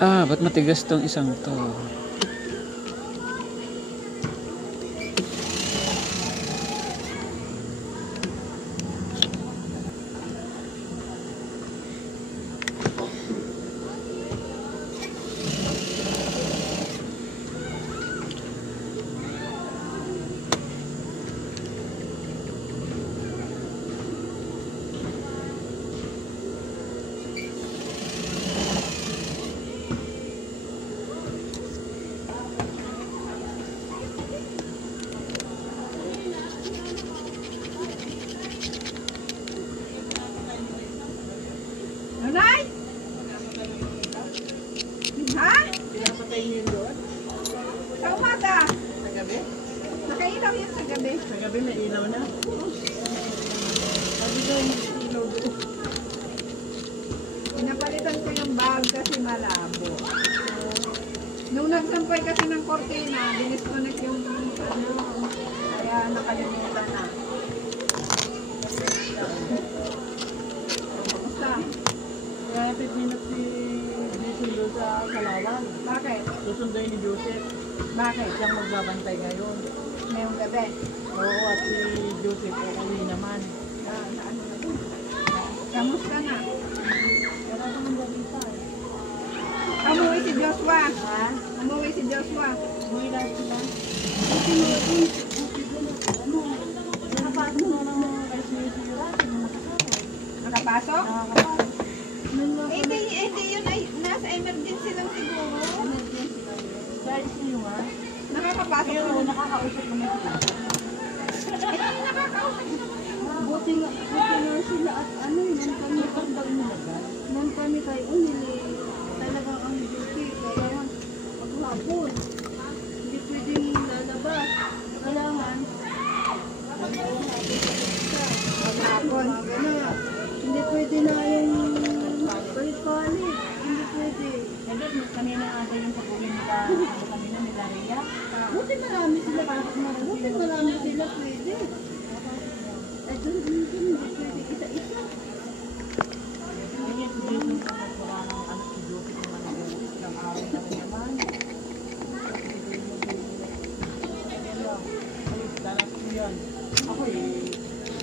Ah, ba't matigas tong isang to? Nanay? Ha? Pinapatayin yun doon? Sa umaga. Sa gabi? Nakailaw yun sa gabi. Sa gabi may ilaw na? Sabi ko yung ilaw doon. Pinapalitan ko yung bag kasi malabo. Nung nagsampay kasi ng kortina, dinisconnect yung ano, kaya nakalimutan na. Basta, Kaya 5 minutes si Jason doon sa Salawan. bakit? Susunduin ni Joseph. Bakit? Siyang magbabantay ngayon. Ngayong gabi. Oo, at si Joseph uuwi naman. Ano na yun? Kamusta na? Wala naman balita eh. Umuwi si Joshua. Ha? Umuwi si Joshua. Umuwi lahat sila. Nakapasok na ng SUSira. Nakapasok? Nakakapasok. Hindi yun ay nasa emergency lang siguro. Guys, niyo ha? Nakakapasok Pero naman. nakakausap naman sila. Nakakausap naman. Buti nga sila at ano nung kami kay Unili, talagang ang duty, kailangan maghapon. Hindi pwedeng lalabas. Kailangan Maghapon. hindi pwede na yung palit-palit. Hindi pwede. Pero kanina ata yung pag-uwi nila kanina nila Rhea. Buti marami sila. Buti marami sila pwede. Ay, doon hindi pwede isa-isa. Kaya si Jason wala nang anak si Joseph na nag-uus ng araw na rin naman. Ay, dalas ko yan. Ako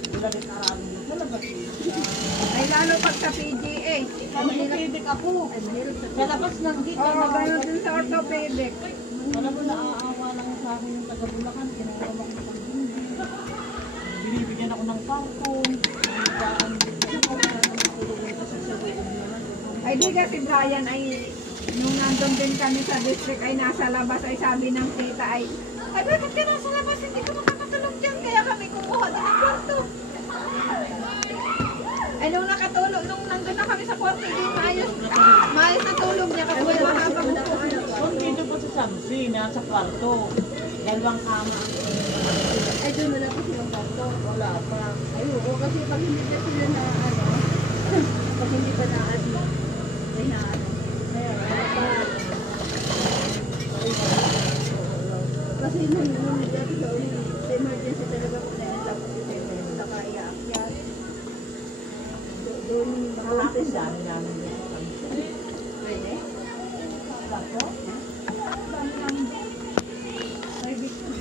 wala din aralin mo. Malabas Ay lalo pag sa PGA. Orthopedic ako. Sa labas ng dito. Oo, gano'n din sa orthopedic. Alam mo, naaawa lang sa akin yung taga-Bulacan. Kinuha mo ako ng pang-hindi. Binibigyan ako ng pangkong. Ay di kasi Brian ay nung nandun din kami sa district ay nasa labas ay sabi ng tita ay bakit ka nasa labas? Hindi ka makakatulog dyan. Kaya kami kumuha din ng kwarto. Ay nung nakatulog, nung nandun na kami sa kwarto, hindi maayos na tulog niya kasi may mahabang upuan. Kung dito po sa Samsi, nasa kwarto. Dalawang kama. Ay, doon wala pa silang kanto. Wala pa. Ay, oo, kasi pag hindi na sila na pag hindi pa na-ano, ay na-ano. Kaya, wala pa. Kasi nung dati sa uli, sa emergency talaga ko na yan, tapos yung nakaiyak-iyak. Doon, Malaki dami namin dito sa Samsi. pwede. Ako? Dami namin doon. Private na.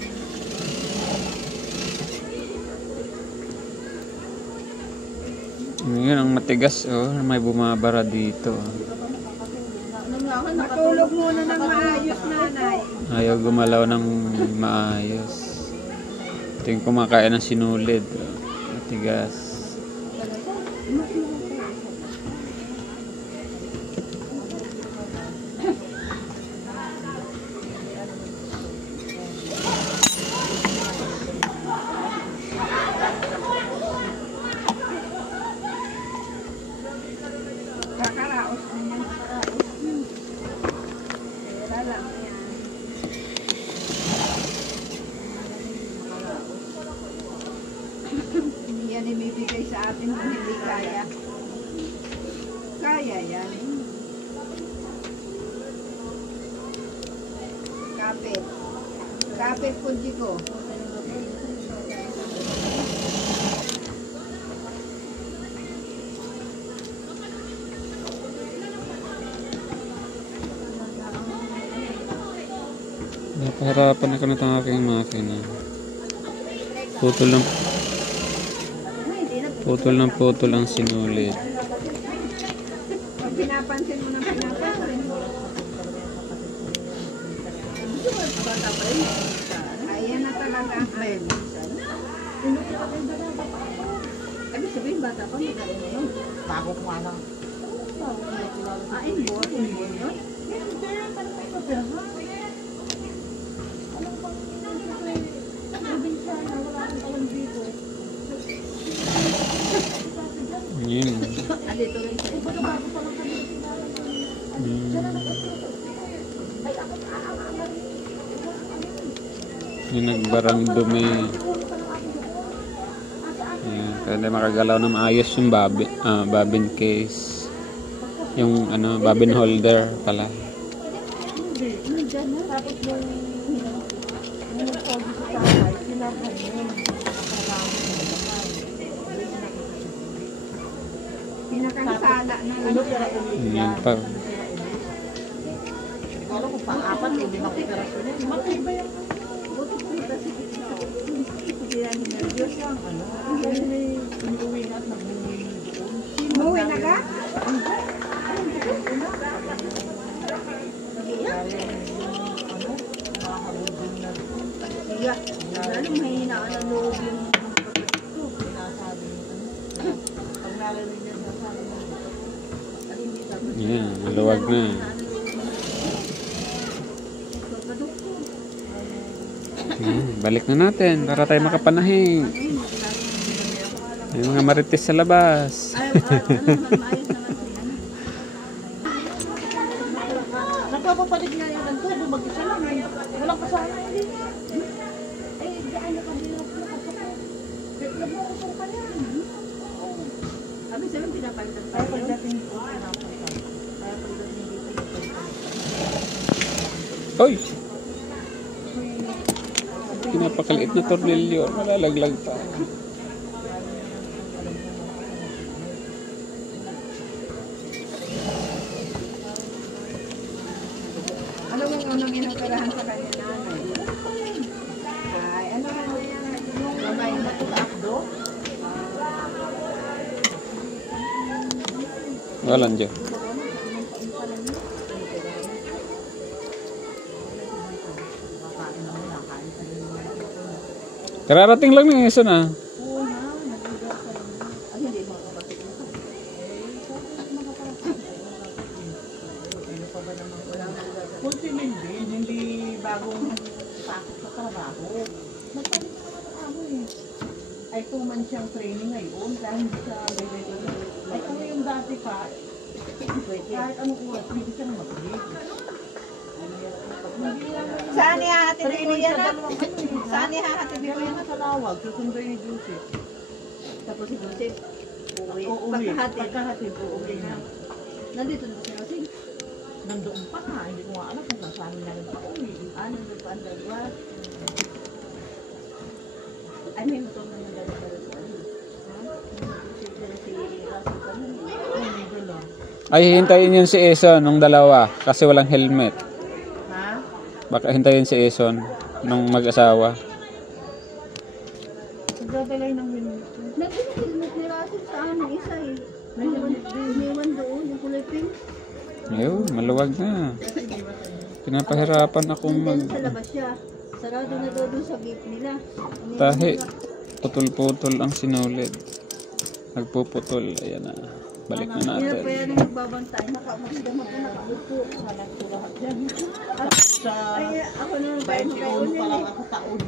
Yun ang matigas, oh. May bumabara dito. Matulog muna ng maayos, nanay. Ayaw gumalaw ng maayos. Ito yung kumakain ng sinulid. Matigas. Kakaraos din yan. Pera lang yan. Hindi yan ibibigay sa atin kung hindi kaya. Kaya yan. Kapit. Kapit punji ko. Napahirapan ako na itong aking makina. Putol ang sinulid. Pag pinapansin mo ng pinapansin mo. Ayan na talaga. Ibig sabihin, bata pa, magaling na yun. Bago ko ano. Inborn yun? Yun. Andito rin siya. Yung nagbarang dumi. Ayan, kaya hindi makagalaw na maayos yung bobbin case. Yung ano, bobbin holder pala. Tapos yung nagpogi sa tatay, sinahan yun. Pinakansala na lang. Ulo pero ulit Ayan yan. pa. Siguro kung pang-apat, hindi mag-operasyon yan. Matibay yan. Diyos lang. Kasi may inuwi na at nag-uwi doon. Umuwi na ka? Iya. Lalo mahinaan ang loob yung Sinasabi mo. Pag nalalim yan, sasabi mo. At hindi dapat. Ayan, maluwag na. Balik na natin para tayo makapanahin. May mga marites sa labas. Nagpapapalit nga yung ng tubo, mag-isa lang. Walang kasama. Sabi sa'yo, pinapalitan Kaya pagdating ko, pinapalitan. Kaya pagdating dito, pinapalitan. Hoy! Pinapakaliit na tornilyo. Malalaglag pa. Ano yung unang inoperahan sa kanya nanay? Ay, ano nga yan? Yung Kamay na ito, akdo. Walang dyan. Kararating lang ng isa na. Fulfilling din, hindi bagong pasok sa trabaho. Nagpalit sa trabaho eh. Ay 2 months siyang training ngayon dahil hindi siya regular. Ay kung yung dati pa, kahit anong oras, pwede siyang mag-leave. saan ihahatid ni Kuya na? Saan Saan ihahatid ni Kaya Kuya yung na? natalawag, susunduin ni Joseph. Tapos si Joseph, uuwi. Uuwi. Pagkahatid. Pagkahatid, uuwi na. Nandito na si Rosing. Nandoon pa nga, hindi ko nga alam kung saan na nagpa-uwi. Nandun pa ang dalawa. Ay, may motor na nagdadala sa ano. Si Russell pa nun. Ay, may gulo. Ay, hintayin yun si Eson nung dalawa kasi walang helmet. Ha? Baka hintayin si Eson nung mag-asawa. Nagdadalay ng helmet. Nag-helmet ni Russell sa anong isa eh. Iniwan doon, yung kulay pink. Ayun, maluwag na. Pinapahirapan akong Nandun sa labas siya. Sarado na doon sa gate nila. tahi. Putol-putol ang sinulid. Nagpuputol. Ayan na. Balik na Hindi na pa natin. yan ang nagbabantay. Nakamagdama po nakaupo. Walang ko lahat yan. Sa Ay, ako na lang tayo 21 pa lang makaunin. ako taon.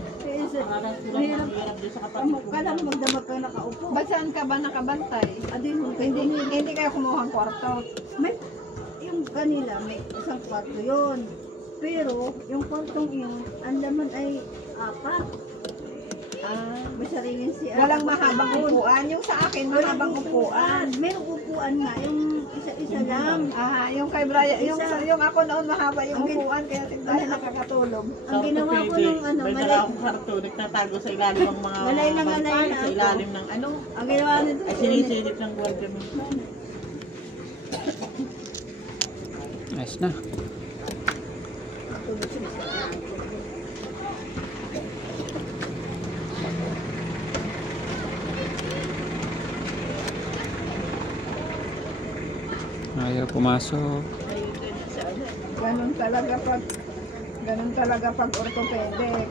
Parang kulang Mahirap. ng hirap din sa kapatid ko. Kala mo magdamag ka nakaupo. Ba't saan ka ba nakabantay? Adi mo, Hindi kayo kumuha ng kwarto. may, yung kanila, may isang kwarto yun. Pero, yung kwartong yun, ang laman ay 4. May saringin si Walang mahabang upuan. Yung sa akin, mahabang upuan. Merong upuan nga, yung isa-isa lang. Yung kay Brian, yung ako noon mahaba yung upuan, kaya si Brian nakakatulog. Ang ginawa ko nung ano, may malay. dala akong karto, nagtatago sa ilalim ng mga Malay na bantay, malay na sa ako. ilalim ng ano. Ang ginawa nito, Ay sinisilip ng gwardiya minsan. Ayos na. Ayaw pumasok. Ganun talaga pag orthopedic.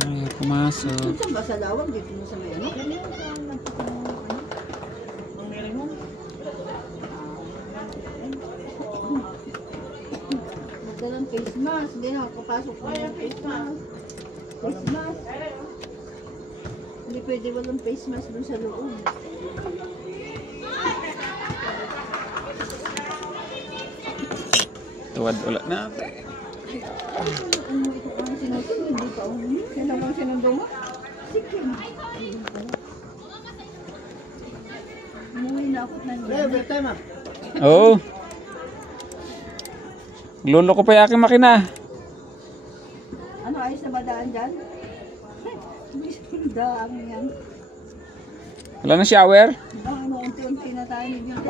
Ayaw pumasok. Saan ba sa lawag? Dito mo sa may ano? Ang meron mo? Magdalang face mask. Hindi nakakapasok ko ng face mask. Face mask. Hindi pwede walang face mask dun sa loob. Tuwad ulit natin. Ano ito ang sinusunod? Hindi pa ulit. Sino bang sinundo mo? Sige. Umuwi na ako ng gana. Oo. Lolo ko pa yung aking makina. Ano, ayos na ba daan dyan? Daan yan. Wala na shower? Ano, unti-unti na tayo ni Bill.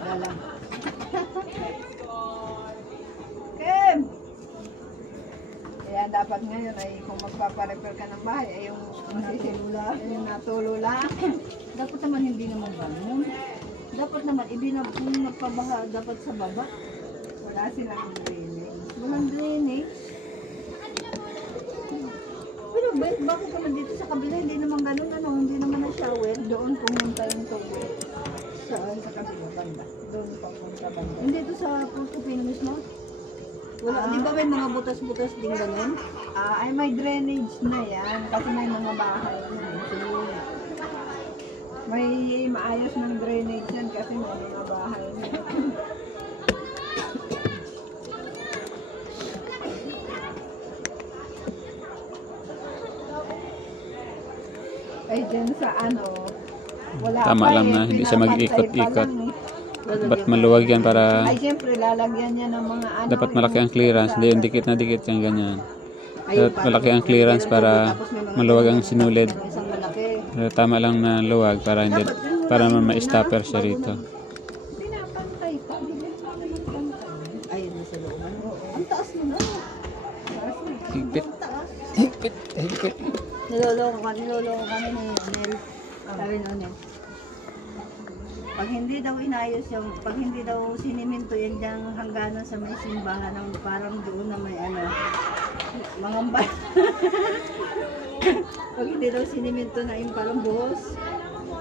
Dalang. Kim! Kaya dapat ngayon ay kung magpaparepair ka ng bahay ay yung Natulula. yung natulula. Dapat naman hindi naman ganun. Dapat naman, kung nagpabaha, dapat sa baba. Wala silang drainage. Walang drainage. Pero bakit naman dito sa kabila, hindi naman ganun, ano, hindi naman na shower. Doon pumunta yung tubig. Saan? Sa kabila banda. Doon papunta banda. Hindi to sa Porcupine mismo? Wala, di ba may mga butas-butas din ganun? Ay may drainage na yan kasi may mga bahay na. May maayos ng drainage yan kasi may mga bahay na. Ay dyan sa ano, wala Tama pa lang eh, na hindi siya pinapantay mag-ikot-ikot. pa lang eh. Ba't maluwag yan para Ay siyempre lalagyan niya ng mga ano. dapat malaki ang clearance. Hindi yung dikit na dikit yung ganyan. Ayun, Dapat malaki ang clearance para maluwag ang sinulid. Isang malaki. Pero tama lang na luwag para hindi para naman ma-stopper siya rito. Pinapantay pa, bigyan pa naman pantay. Ayun na sa looban. Ang taas mo na. Higpit. Ang taas. Higpit. Higpit. Niloloko kami ni Nel. Sabi na Nel. Pag hindi daw inayos yung, pag hindi daw siniminto yan diyang hangganan sa may simbahan, ng parang doon na may ano, mga pag hindi daw siniminto na yung parang buhos,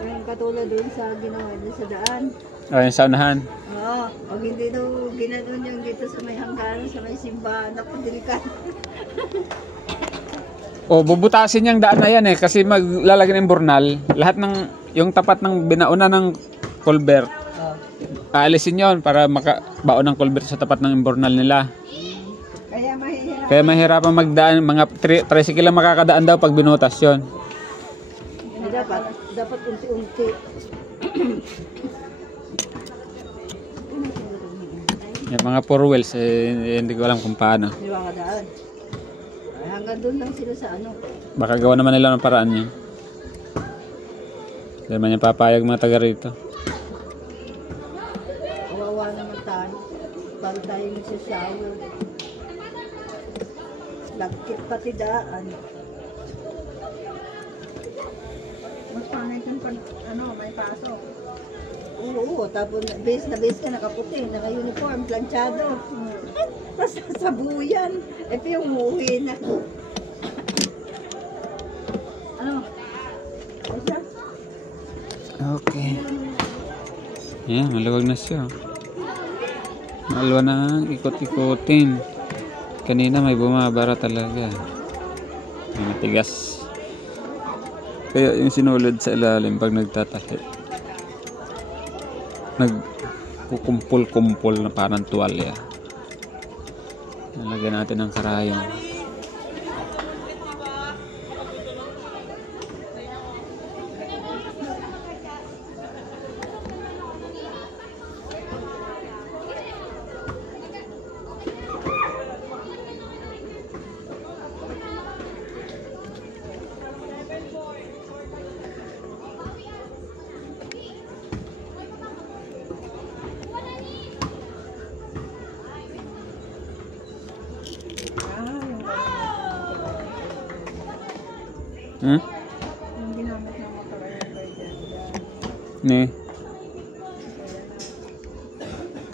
yung katulad doon sa ginawa doon sa daan. Oh, yung saunahan. Oo, pag hindi daw ginanon yung dito sa may hangganan, sa may simbahan, ako delikat. O, bubutasin yung daan na yan eh kasi maglalagyan ng burnal. Lahat ng, yung tapat ng binauna ng culvert, aalisin yon para makabaon ng culvert sa tapat ng burnal nila. Kaya mahihirap. Kaya mahirapan magdaan, mga 13 lang makakadaan daw pag binutas yon. Dapat unti-unti. Yung mga 4 wheels, eh, hindi ko alam kung paano. Di ba kadaan? Ay, hanggang doon lang sila sa ano. Baka gawa naman nila ng paraan yun. Hindi naman yung papayag mga taga rito. Kawawa naman tayo. Bago tayo nagsashower. Lagkit pati daan. Mas pangit yung pag, ano, may pasok. Oo, tapos base na base ka nakaputi, naka-uniform, planchado. Tapos sabuyan. Ito yung umuwi na. Ano? Ano siya? Okay. Yan, maluwag na siya. Malwa na ikot-ikotin. Kanina may bumabara talaga. May matigas. Kaya yung sinulid sa ilalim pag nagtatahi. Nagkukumpul-kumpul na parang tuwalya. Nalagyan natin ng karayong. Yung ginamit ng motor ay yung guardian. Ni.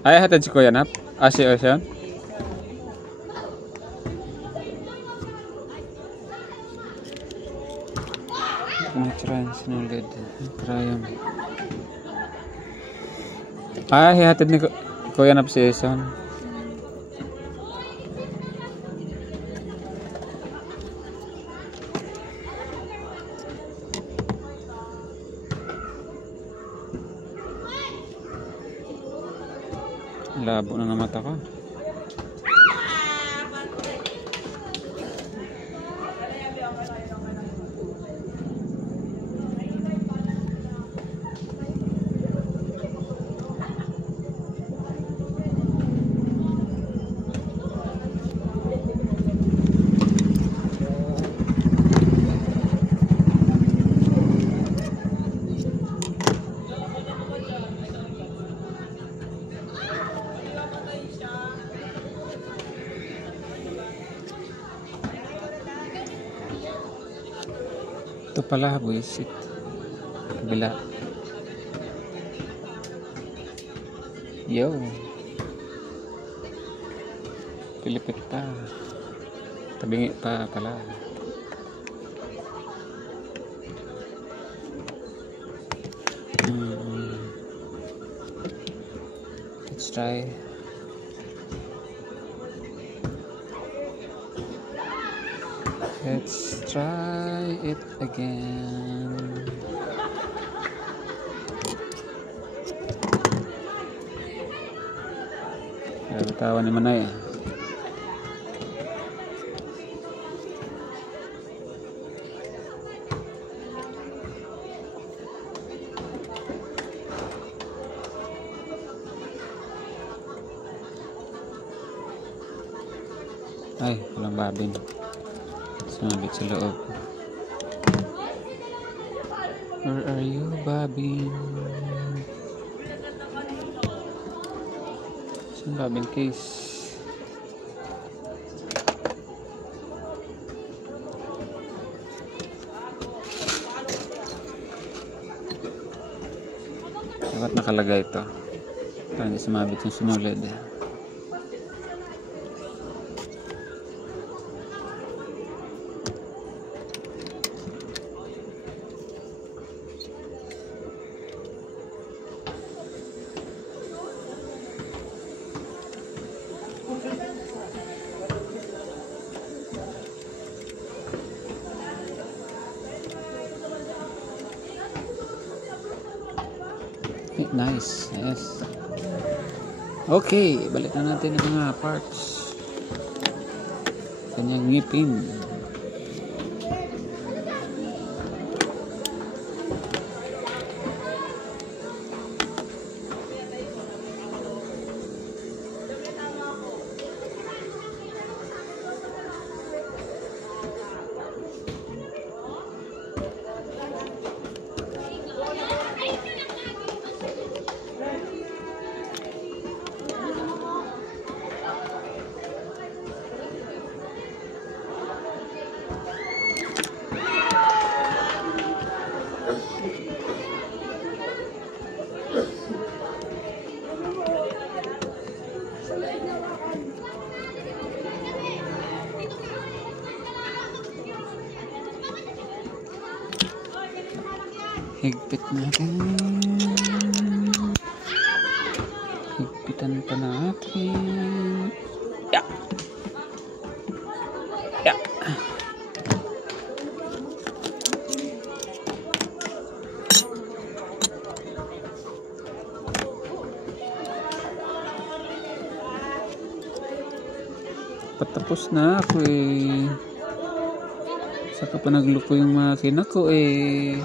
Ay, hatid si Kuya Nap? Ah, si Ocean? Natural, sinulid. Triumph. Ah, hihatid ni Kuya Nap si Ocean. Labo na ng mata ko. Ito pala, buisit. Kabila. Yo. Pilipit pa. Tabingi pa pala. Let's try. Let's try it again. Tawa ni Manay. Ay, walang babin. Sumabit sa loob. Where are you, babin? Saan babin case? Dapat nakalagay ito. Para hindi sumabit yung sinulid. Nice, yes. Okay, balik na natin ang mga parts. Kanyang ngipin. Higpit natin. Higpitan pa natin. Yeah. Yeah. Patapos na ako eh. Saka pa nagluko yung makina ko eh.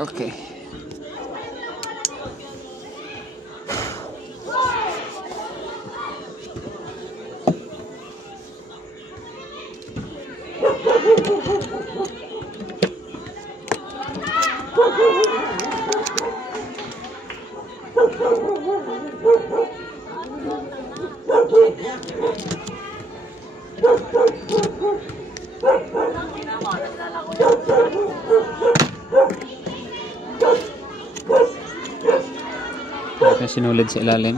Okay. Natin sinulid sa ilalim.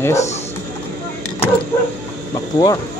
Yes. Back to work.